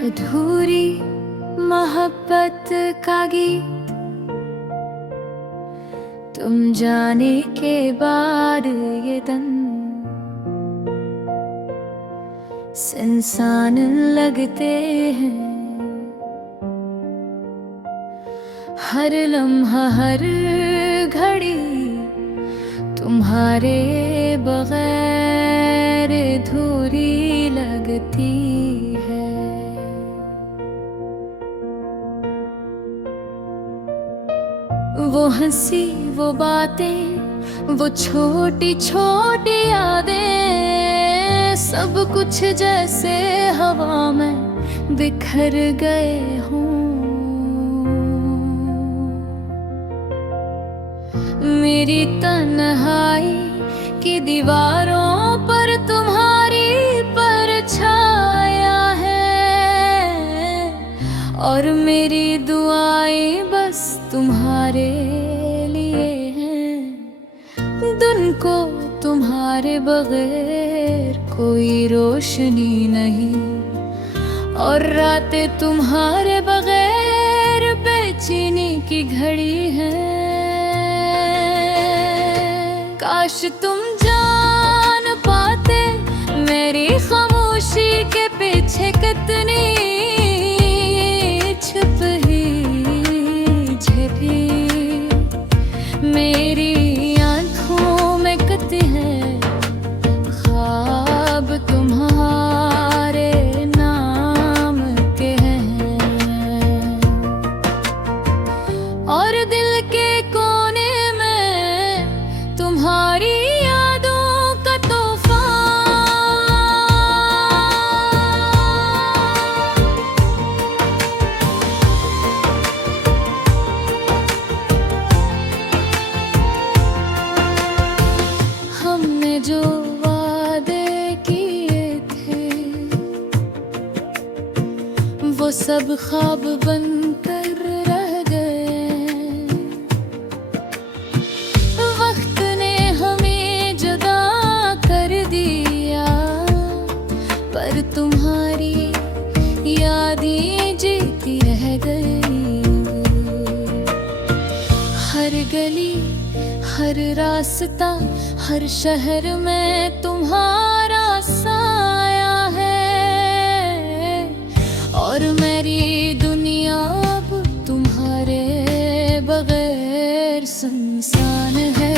अधूरी मोहब्बत का गीत तुम जाने के बाद ये दम इंसान लगते हैं। हर लम्हा हर घड़ी तुम्हारे बगैर अधूरी लगती है। वो हंसी वो बातें वो छोटी छोटी यादें सब कुछ जैसे हवा में बिखर गए हों। मेरी तन्हाई की दीवारों पर तुम्हारी परछाया है और मेरी दुआएं बस तुम्हारे लिए हैं। दिन को तुम्हारे बगैर कोई रोशनी नहीं और रातें तुम्हारे बगैर बेचैनी की घड़ी है। काश तुम जान पाते मेरी खामोशी के पीछे कितनी छुपी मेरी आँखों में कितने हैं ख्वाब तुम्हारे नाम के हैं और दिल के कोने में तुम्हारी यादों का तूफान। हमने जो वादे किए थे वो सब ख्वाब बनकर रह गए। वक्त ने हमें जुदा कर दिया पर तुम्हारी यादें जीती रह गई। हर गली हर रास्ता हर शहर में तुम्हारा साया है और मेरी दुनिया अब तुम्हारे बगैर सुनसान है।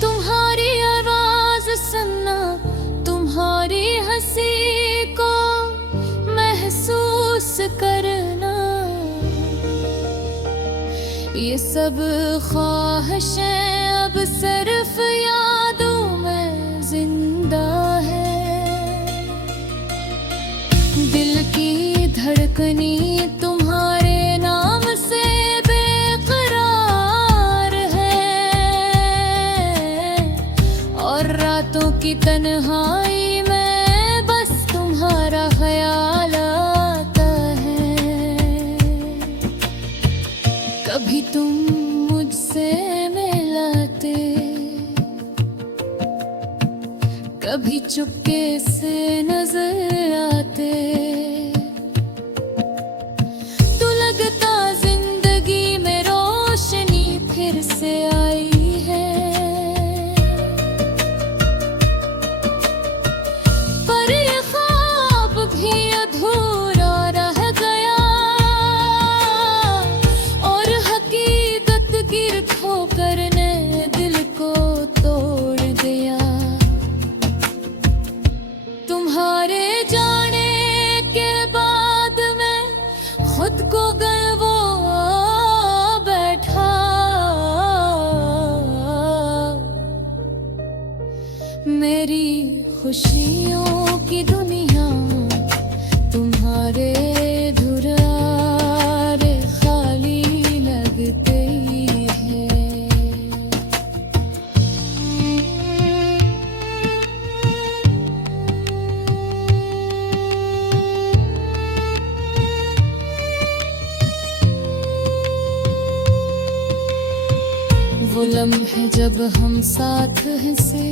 तुम्हारी आवाज सुनना तुम्हारी हंसी को महसूस करना ये सब ख्वाहिशें अब सिर्फ यादों में जिंदा है। दिल की धड़कनी तुम्हारे नाम से बेकरार है और रातों की तन्हाई में बस तुम्हारा ख्याल आता है। कभी तुम मुझसे मिलाते कभी चुपके से नजर आते तो लगता जिंदगी में रोशनी फिर से आई है। पर ये ख्वाब भी अधूरा रह गया और हकीकत गिर ठोकर ने दिल को तोड़ दिया। तुम्हारे जाने के बाद मैं खुद को गवा बैठा। मेरी खुशियों की दुनिया तुम्हारे धुरारे खाली लगते हैं। वो लम्हे जब हम साथ हंसे,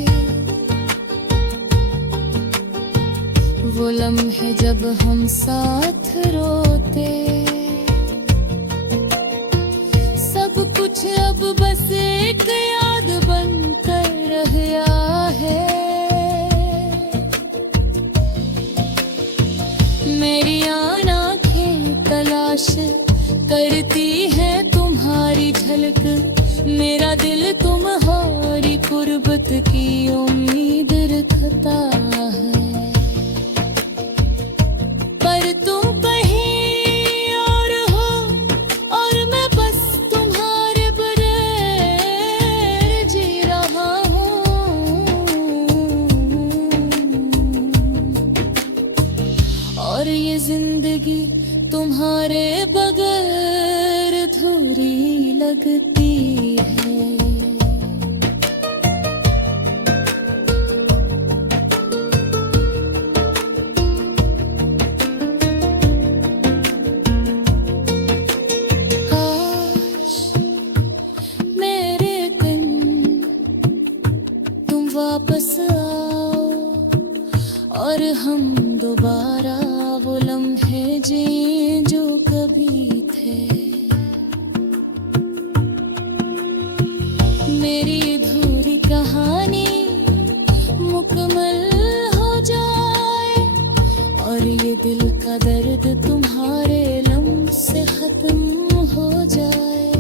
वो लम्हे जब हम साथ रोते, सब कुछ अब बस एक याद बनकर रह गया है। मेरी आँखें तलाश करती है तुम्हारी झलक, मेरा दिल तुम्हारी कुर्बत की उम्मीद रखता है। पर तुम कहीं और हो और मैं बस तुम्हारे बगैर जी रहा हूँ, और ये जिंदगी तुम्हारे बगैर अधूरी लगती है। काश मेरे दिन तुम वापस आओ और हम दोबारा वो लम्हे जिएं जो कभी थे। मेरी अधूरी कहानी मुकम्मल हो जाए और ये दिल का दर्द तुम्हारे लम्ह से खत्म हो जाए।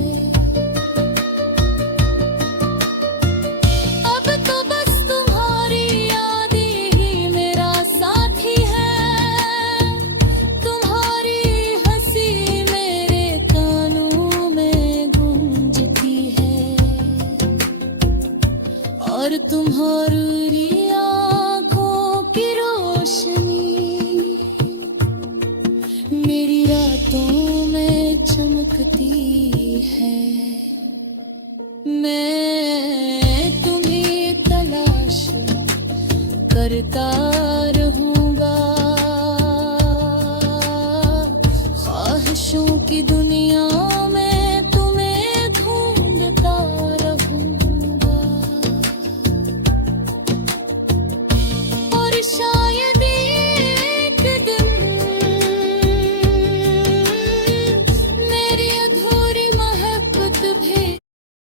अब तो बस तुम्हारी यादें ही मेरा साथी है, तुम्हारी हंसी मेरे कानों में गूंजती है, और तुम्हारी